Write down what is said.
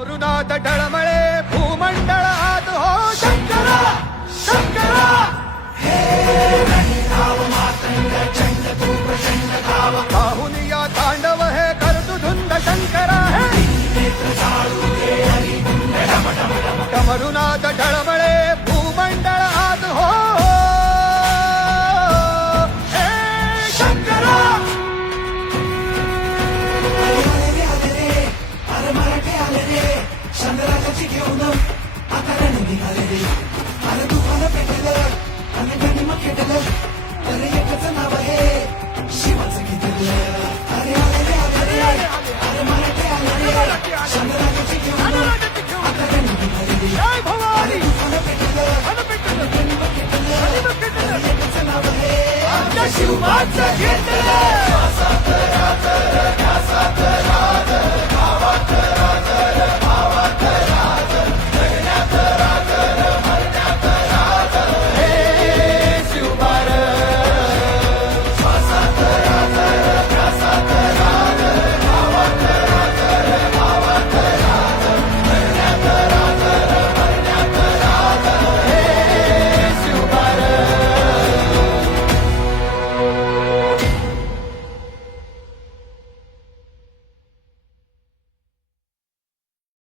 गुरुनाथ ढळमळे भूमंडळ आत हो शंकरा शंकरा बाहुनिया तांडव हे करतु धुंद शंकरा हे डमरुनाथ ढळमळे भूमंडळ आत हो हे शंकरा चंद्राची घेऊन आता रण निघाले रे. अरे तुफान पेटलं आणि गणिम खेटलं. अरे एकच नाव आहे शिवाचं घेतलं. अरे आले रे आले रे अरे मराठे आले रे. चंद्राची घेऊन आता रण निघाले रे. जय भवानी तुफान पेटलं आणि गणिम खेटलं. अरे एकच नाव आहे आमच्या शिवाचं घेतलं.